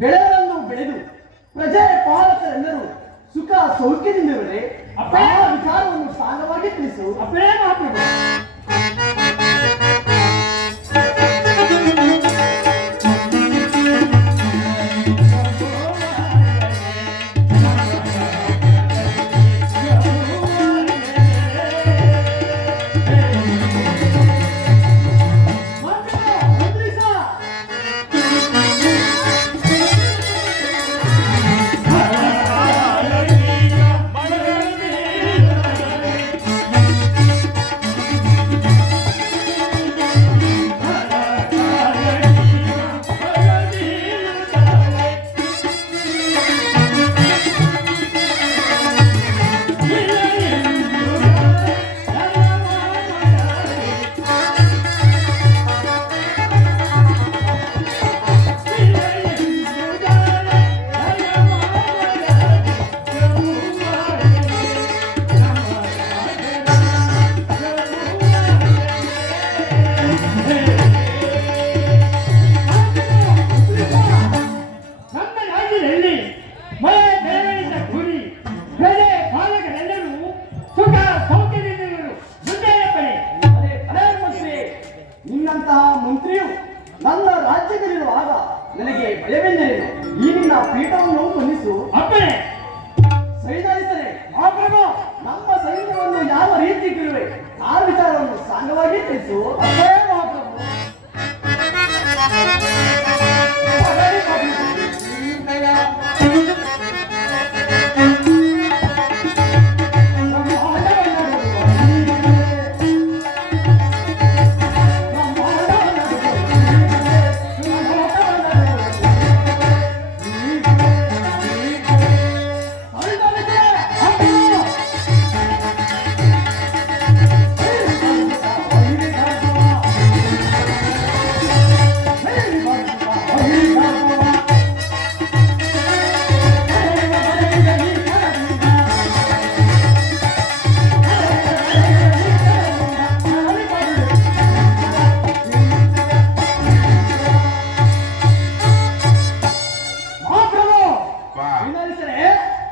ಬೆಳೆಗಳನ್ನು ಬೆಳೆದು ಪ್ರಜೆ ಪಾಲಕರೆಲ್ಲರೂ ಸುಖ ಸೌಖ್ಯದಿಂದಿರಲಿ ಆ ವಿಚಾರವನ್ನು ಸಾಂಗವಾಗಿ ತಿಳಿಸು. ಅಪ್ಪೇ ಮಹಾಪ್ರಭು. ನಿನ್ನಂತಹ ಮಂತ್ರಿಯು ನನ್ನ ರಾಜ್ಯದಲ್ಲಿರುವಾಗ ನನಗೆ ಭಯವೆಂದರೇನು? ಈ ನಿನ್ನ ಪೀಠವನ್ನು ಮನ್ನಿಸು. ಅಪ್ಪಣೆ. ಸೈನಿಕರೇ, ಮಹಾಪ್ರಭು, ನಮ್ಮ ಸೈನ್ಯವನ್ನು ಯಾವ ರೀತಿ ಗೆಲ್ಲುವೆ ಆ ವಿಚಾರವನ್ನು ಸಾಂಗವಾಗಿ ತಿಳಿಸು. ಅಪ್ಪೇ ಮಹಾಪ್ರಭು.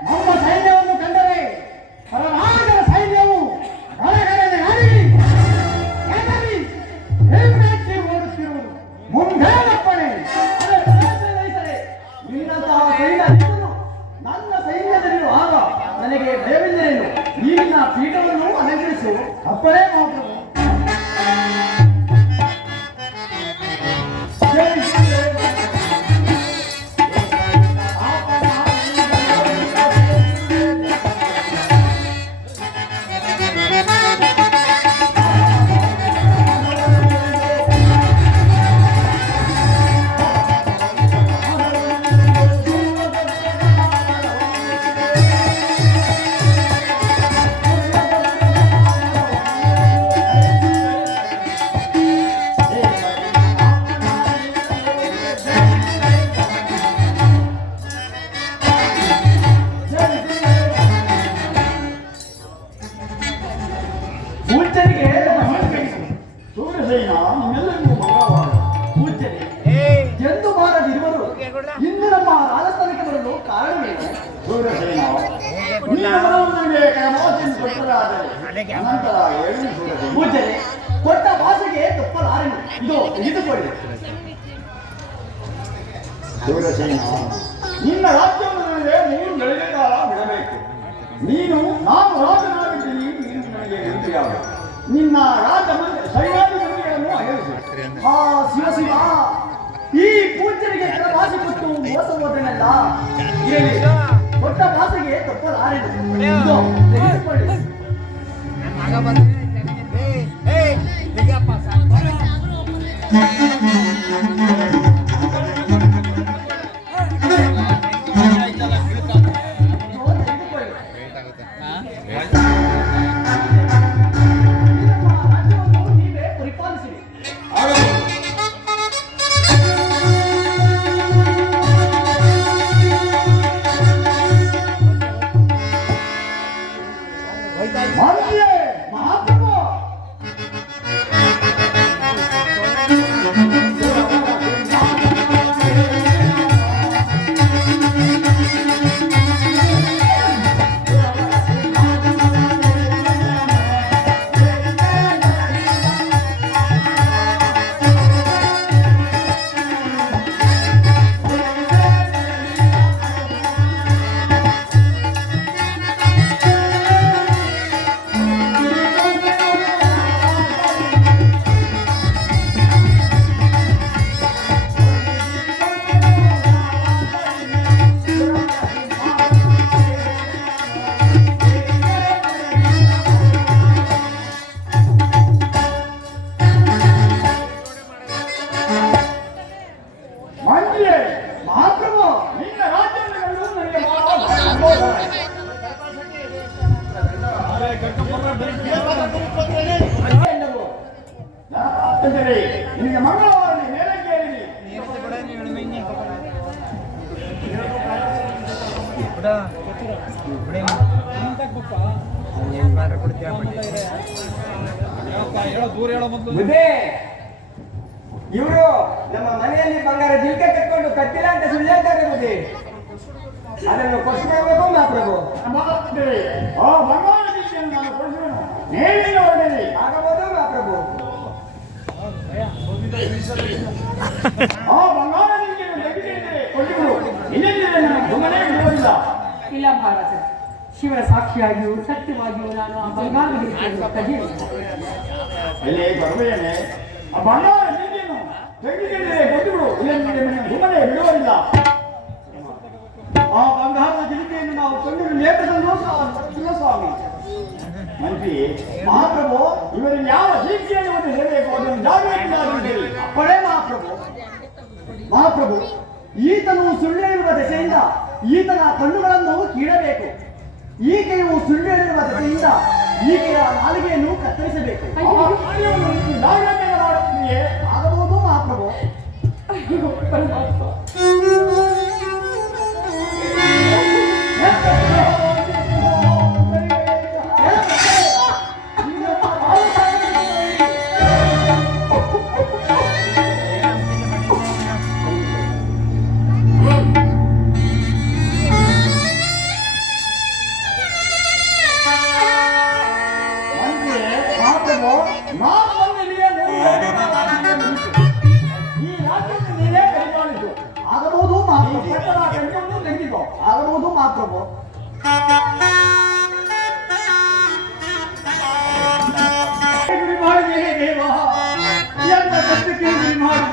ನಮ್ಮ ಸೈನ್ಯವನ್ನು ಕಂಡರೆ ಪರಮಾಗರ ಸೈನ್ಯವು ಓಡುತ್ತಿರುವುದು ಮುಂದೇನಪ್ಪಣೆ. ನಿನ್ನಂತಹ ಸೈನ್ಯವನ್ನು ನನ್ನ ಸೈನ್ಯದಲ್ಲಿರುವಾಗ ನನಗೆ ಭಯವೆಂದರೇನು? ಈ ನಿನ್ನ ಪೀಠವನ್ನು ಅಲಂಕರಿಸು. ಅಪ್ಪಣೆ ಮಹಾಪ್ರಭು. ಎಂದು ಬಾರದಿರುವರು ಇನ್ನು ನಮ್ಮ ರಾಜಸ್ಥಾನಕ್ಕೆ ಬರಲು ಕಾರಣವೇನು? ಅಮಾವಾಸ್ಯೆಯನ್ನು ಕೊಟ್ಟರಾದರೆ ಅನಂತರ ಪೂಜನೆ ಕೊಟ್ಟ ಭಾಷೆಗೆ ತಪ್ಪಲಾರೆನು. ಇದು ತೆಗೆದುಕೊಳ್ಳಿ. ಸೂರ್ಯಸೇನ, ನಿನ್ನ ರಾಜ್ಯವನ್ನು ನನಗೆ 3 ಗಳಿಗೆ ಕಾಲ ಬಿಡಬೇಕು. ನಾನು ರಾಜನಾಗಿದ್ದೀನಿ, ನೀನು ನನಗೆ ಮಂತ್ರಿಯಾಗು. ನಿನ್ನ ಸೈನ್ಯಾಧಿಪತಿಗಳನ್ನು ಅಯಲಿಸು. ಶಿವ ಶಿವ, ಈ ಪೂಜ್ಯರಿಗೆ ಭಾಷೆ ಕೊಟ್ಟು ಮೋಸ ಹೋದನಲ್ಲ. ಕೊಟ್ಟ ಭಾಷೆಗೆ ತಪ್ಪಲಾರೆನು. ಇದು ತೆಗೆದುಕೊಳ್ಳಿ. ನಿಮಗೆ ಮಂಗಳವಾರನೇ ಮೇಲೆ ಕೇಳಿರಿ. ಇವರು ನಮ್ಮ ಮನೆಯಲ್ಲಿ ಬಂಗಾರ ಜಿಲ್ಕೆ ಕಟ್ಕೊಂಡು ಕಟ್ಟಿಲ್ಲ ಅಂತ ಸುಳ್ಳು ಹೇಳ್ತಾರೆ ಬುದ್ಧಿ. ಅದನ್ನು ಕೊಡಿಸಬೇಕು ಮಾತ್ರವು. ಆ ಬಂಗಾರ ಜಿಲ್ಕೆಯನ್ನು ನಾನು ಕೊಡಿಸೋಣ. ನೇರಿನ ಹೊರಡಿರಿ. ಆಗಬಹುದು ಮಾತ್ರವು. ಆ ಬಂಗಾರ ಜಿಲ್ಕೆಯನ್ನು ತೆಗೆದಿದ್ದರೆ ಕೊಟ್ಟಿರು. ಇಲ್ಲದಿದ್ದರೆ ನನ್ನ ಸುಮ್ಮನೆ ಬಿಡುವುದಿಲ್ಲ. ಇಲ್ಲ ಮಹಾರಾಜ, ಶಿವನ ಸಾಕ್ಷಿಯಾಗಿಯೂ ಸತ್ಯವಾಗಿಯೂ ನಾನು ಆ ಬಂಗಾರ ಜಿಲ್ಕೆಯನ್ನು ಅಲ್ಲೇ ಬರುವೇನೆ. ಆ ಬಂಗಾರ ಜಿಲ್ಕೆಯನ್ನು ತೆಗೆದಿದ್ದರೆ ಕೊಟ್ಟಿರು. ಇಲ್ಲದಿದ್ದರೆ ನನ್ನ ಸುಮ್ಮನೆ ಬಿಡುವುದಿಲ್ಲ. ಆ ಬಂಗಾರದ ಜಿಲ್ಕೆಯನ್ನು ನಾವು ಕೊಂಡರು ನೇತೃತ್ವ ಸ್ವಾಮಿ. ಮಂತ್ರಿ ಮಹಾಪ್ರಭು, ಇವರಿಗೆ ಯಾವ ಶಿಕ್ಷೆಯನ್ನು ಒಂದು ಹೇಳಬೇಕು ಅದನ್ನು ಜಾಗೃತಿಯಾಗಿದ್ದೀರಿ. ಅಪ್ಪಳೇ ಮಹಾಪ್ರಭು, ಈತನು ಸುಳ್ಳು ಹೇಳುವ ದೆಸೆಯಿಂದ ಈತನ ಕಣ್ಣುಗಳನ್ನು ಕೀಳಬೇಕು. ಈಕೆಯು ಸುಳ್ಳು ಹೇಳುವ ದೆಸೆಯಿಂದ ಈಕೆಯ ನಾಲಿಗೆಯನ್ನು ಕತ್ತರಿಸಬೇಕು. ಆಗಬಹುದು ಮಹಾಪ್ರಭು. ಆಗಬಹುದು ಮಹಾಪ್ರಭು. ದೇವ ಎಂತ ಕಷ್ಟಕ್ಕೆ ಮಾಡಿ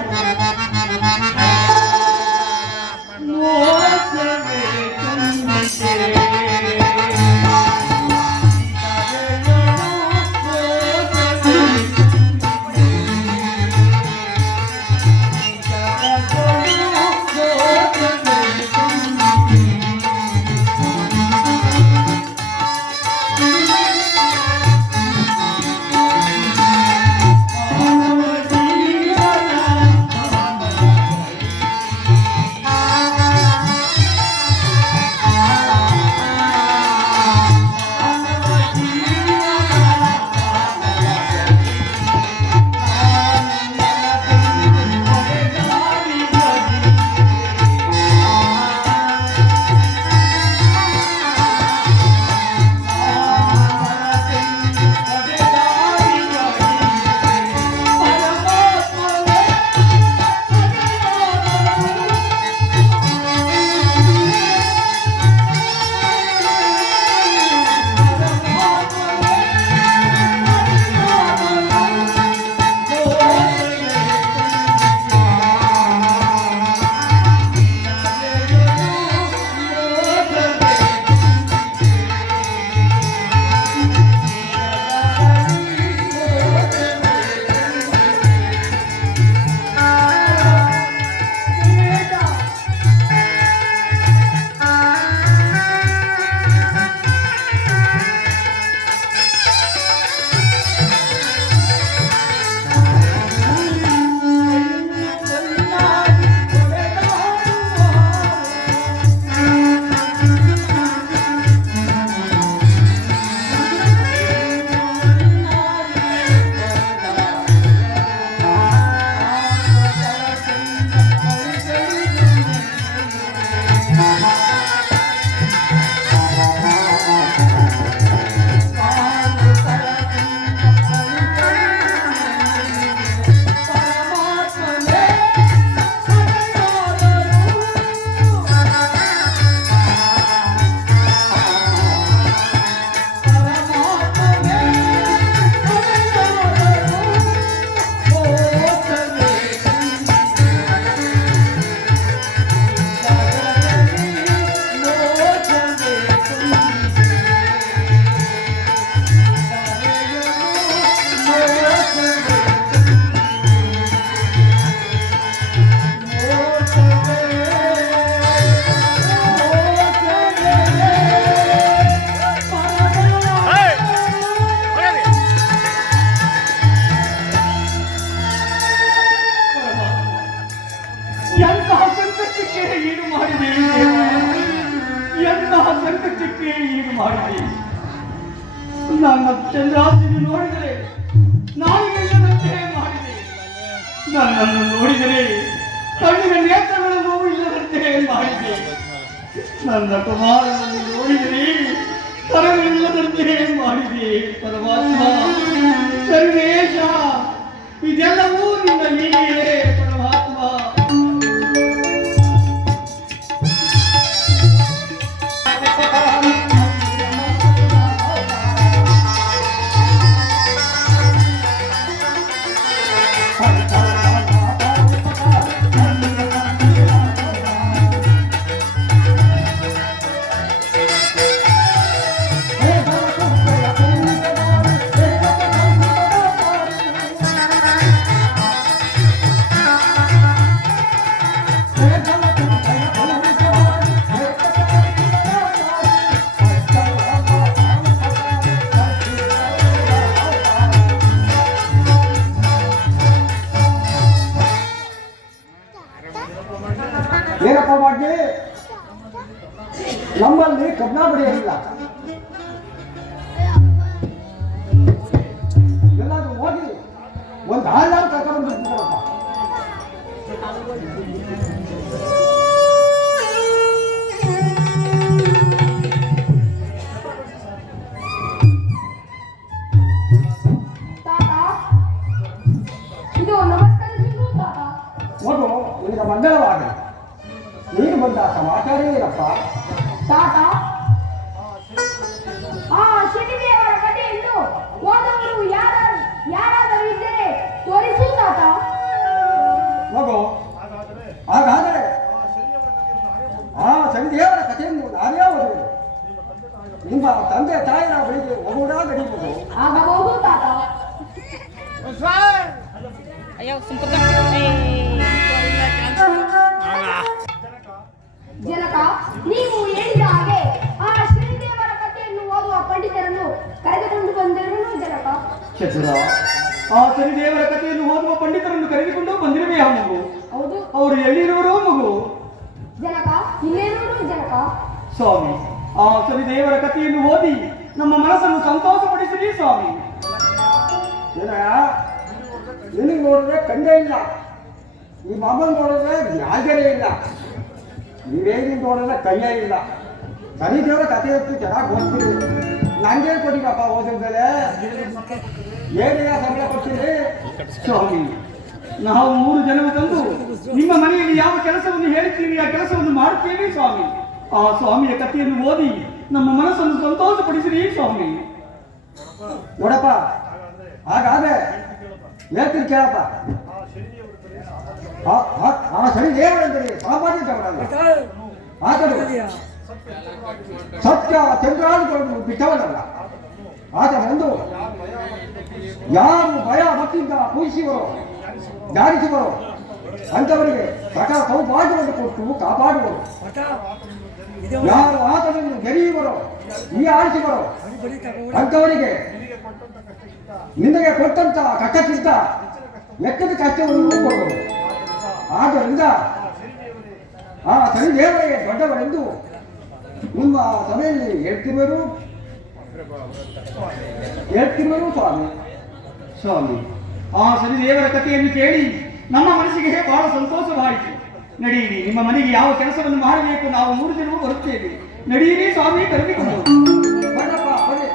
ನನ್ನ ಚಂದ್ರಾಸಿನಿ ನೋಡಿದರೆ ನಾಯಿಗಳಿಲ್ಲದಂತೆ ಮಾಡಿದೆ. ನನ್ನನ್ನು ನೋಡಿದರೆ ಕಣ್ಣಿನ ನೇತ್ರಗಳ ನೋವು ಇಲ್ಲದಂತೆ ಮಾಡಿದೆ. ನನ್ನ ಕುಮಾರನನ್ನು ನೋಡಿದರೆ ಕರಗಳಿಲ್ಲದಂತೆ ಮಾಡಿದೆ. ಪರಮಾತ್ಮ ಸರ್ವೇಶ, ಇದೆಲ್ಲವೂ ನಿನ್ನ ಲೀಲೆಯೇ ಪರಮಾತ್ಮ. ಏನಪ್ಪ ಮಾಡಿ ನಮ್ಮಲ್ಲಿ ಕಬ್ನಾಬಡಿ ಇಲ್ಲ. ಎಲ್ಲಾದ್ರೂ ಹೋಗಿ ಒಂದು ಹಾಲಾರು ಕರ್ಕೊಂಡು ಬಂದ್ಬಿಡ್ತಾರಪ್ಪ. ಮಗು ನಿನಗೆ ಮಂಗಳವಾಗಲಿ. ನೀನು ಬಂದ ಸಮಾಚಾರ ಏನಪ್ಪ? ತಾತ, ಆ ಶನಿದೇವರ ಕಥೆಯನ್ನು ಓದವರು ಯಾರಾದರೂ ಇದ್ದರೆ ತೋರಿಸು ತಾತ. ಮಗು, ಹಾಗಾದರೆ ಆ ಶನಿದೇವರ ಕಥೆಯನ್ನು ನಾನೇ ಓದುವುದು. ನಿಮ್ಮ ತಂದೆ ತಾಯಿನ ಬಳಿಗೆ ಒಗೂಡ ಗಡಿಬಹುದು. ಆಗಬಹುದು ತಾತ. ಜನಕ, ನೀವು ಹೇಳಿದ ಹಾಗೆ ಆ ಶ್ರೀದೇವರ ಕಥೆಯನ್ನು ಓದುವ ಪಂಡಿತರನ್ನು ಕರೆದುಕೊಂಡು ಬಂದಿರುವುದು ಜನಕ. ಚತುರ, ಆ ಶನಿದೇವರ ಕಥೆಯನ್ನು ಓದುವ ಪಂಡಿತರನ್ನು ಕರೆದುಕೊಂಡು ಬಂದಿರಬೇಕು ಮಗು. ಹೌದು. ಅವರು ಎಲ್ಲಿರುವರು ಮಗು? ಜನಕ, ಇಲ್ಲೇರುವುದು ಜನಕ. ಸ್ವಾಮಿ, ಆ ಶನಿದೇವರ ಕಥೆಯನ್ನು ಓದಿ ನಮ್ಮ ಮನಸ್ಸನ್ನು ಸಂತೋಷಪಡಿಸಿರಿ ಸ್ವಾಮಿ. ನಿನಗೆ ನೋಡಿದ್ರೆ ಕಂಡೇ ಇಲ್ಲ, ಈ ಮಾಮನ್ ನೋಡಿದ್ರೆ ನ್ಯಾಯರೇ ಇಲ್ಲ, ನೀವೇನು ನೋಡಿದ್ರೆ ಕೈಯೇ ಇಲ್ಲ. ಶನಿದೇವರ ಕಥೆ ಹೊತ್ತು ಚೆನ್ನಾಗಿ ಓದ್ತೀರಿ. ನನಗೆ ಕೊಡಿಗಪ್ಪ ಓದಿದ್ಮೇಲೆ ಏನೆಯ ಸಂಬಳ ಕೊಡ್ತೀರಿ ಸ್ವಾಮಿ. ನಾವು 3 ಜನ ತಂದು ನಿಮ್ಮ ಮನೆಯಲ್ಲಿ ಯಾವ ಕೆಲಸವನ್ನು ಹೇಳ್ತೀರಿ ಆ ಕೆಲಸವನ್ನು ಮಾಡುತ್ತೇವೆ ಸ್ವಾಮಿ. ಆ ಸ್ವಾಮಿಯ ಕಥೆಯನ್ನು ಓದಿ ನಮ್ಮ ಮನಸ್ಸನ್ನು ಸಂತೋಷಪಡಿಸಿರಿ ಸ್ವಾಮಿ. ನೋಡಪ್ಪ, ಹಾಗಾದ್ರೆ ಹೇಳ್ತೀನಿ ಕೇಳಪ್ಪ. ಆ ಶನಿದೇವರೆಂದರೆ ಸಾಮಾನ್ಯ ದೇವರಲ್ಲ. ಆತನು ಸತ್ಯ ಚಂದ್ರಾದಿಗಳನ್ನು ಬಿಟ್ಟವನಲ್ಲ. ಆತನೊಂದು ಯಾರು ಭಯ ಭಕ್ತಿಯಿಂದ ಪೂಜಿಸುವರೋ ಧ್ಯಾನಿಸುವರೋ ಅಂಥವರಿಗೆ ಸಕಲ ಸೌಭಾಗ್ಯವನ್ನು ಕೊಟ್ಟು ಕಾಪಾಡುವರು. ಯಾರು ಆತನನ್ನು ಗೆರೆಯುವರೋ ಈ ಆಡಿಸುವರೋ ಅಂಥವರಿಗೆ ನಿನಗೆ ಕೊಟ್ಟಂತ ಕಷ್ಟಕ್ಕಿಂತ ಲೆಕ್ಕದ ಕಷ್ಟವನ್ನು ಕೊಡುವರು. ಆದ್ದರಿಂದ ಆ ಶನಿದೇವರಿಗೆ ದೊಡ್ಡವರೆಂದು ನಿಮ್ಮ ಸಭೆಯಲ್ಲಿ ಹೇಳ್ತಿರುವರು ಸ್ವಾಮಿ. ಸ್ವಾಮಿ, ಆ ಶನಿದೇವರ ಕಥೆಯನ್ನು ಕೇಳಿ ನಮ್ಮ ಮನಸ್ಸಿಗೆ ಬಹಳ ಸಂತೋಷವಾಯಿತು. ನಡೆಯಿರಿ, ನಿಮ್ಮ ಮನೆಗೆ ಯಾವ ಕೆಲಸವನ್ನು ಮಾಡಬೇಕು ನಾವು 3 ಜನರು ಬರುತ್ತೇವೆ. ನಡೆಯಿರಿ ಸ್ವಾಮಿ, ಕರೆದುಕೊಂಡು ಬನ್ನಪ್ಪ ಬನ್ನಿ.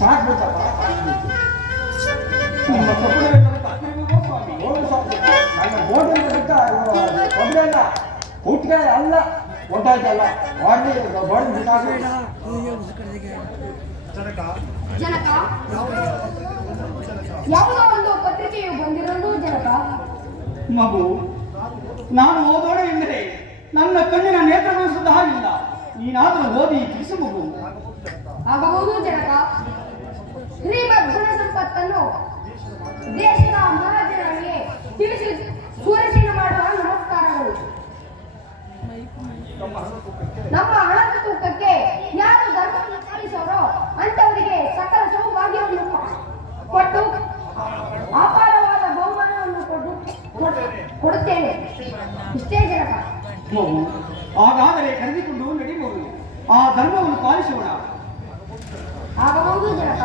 ಸಾಕ್ಬಿಟ್ಟಪ್ಪ ಸಾಕ್ಬಿಟ್ಟು ನಿಮ್ಮ ಕಪುರವೆಲ್ಲವೂ ತಾತ್ವಿಕವೋ ಸ್ವಾಮಿ? ಹೋಗಿ ಸ್ವಾಮಿ ನನ್ನ ಗೋಡೆ ಬಿಟ್ಟ ತೊಂದರೆ ಇಲ್ಲ ಕೂಟ್ಗೆ ಅಲ್ಲ ಒಟ್ಟಾಯ್ತಲ್ಲ ಹೊಡೆದು ಬಿಟ್ಟಾಗ ಜನಕ ಯಾವುದೋ ಒಂದು ಪತ್ರಿಕೆಯು ಬಂದಿರೋದು ಜನಕ. ಮಗು, ನಾನು ಓದೋಣ ಎಂದರೆ ನನ್ನ ಕಣ್ಣಿನ ನೇತ್ರಗಳು ಸುದ್ದ ಇಲ್ಲ. ನೀನಾದರೂ ಓದಿ ತಿಳಿಸು ಮಗು. ಆಗಬಹುದು ಜನಕ. ಶ್ರೀಮದ್ ಗುಣ ಸಂಪತ್ತನ್ನು ದೇಶದ ಮಹಾಜನರಿಗೆ ತಿಳಿಸಿ ಸೂರಸೇನ ಮಾಡುವ ನಮಸ್ಕಾರಗಳು. ನಮ್ಮ ಹಣದ ತೂಕಕ್ಕೆ ಯಾರು ಧರ್ಮವನ್ನು ಪಾಲಿಸೋರೋ ಅಂತವರಿಗೆ ಸಕಲ ಸೌಭಾಗ್ಯವನ್ನು ಕೊಟ್ಟು ಅಪಾರವಾದ ಬಹುಮಾನವನ್ನು ಕೊಡುತ್ತೇನೆ. ಇಷ್ಟೇ ಜನಕ. ಮಗು, ಹಾಗಾದರೆ ಕರೆದುಕೊಂಡು ನಡೆಯಬಹುದು. ಆ ಧರ್ಮವನ್ನು ಪಾಲಿಸೋಣ. ಆಗಬಹುದು ಜನಕ.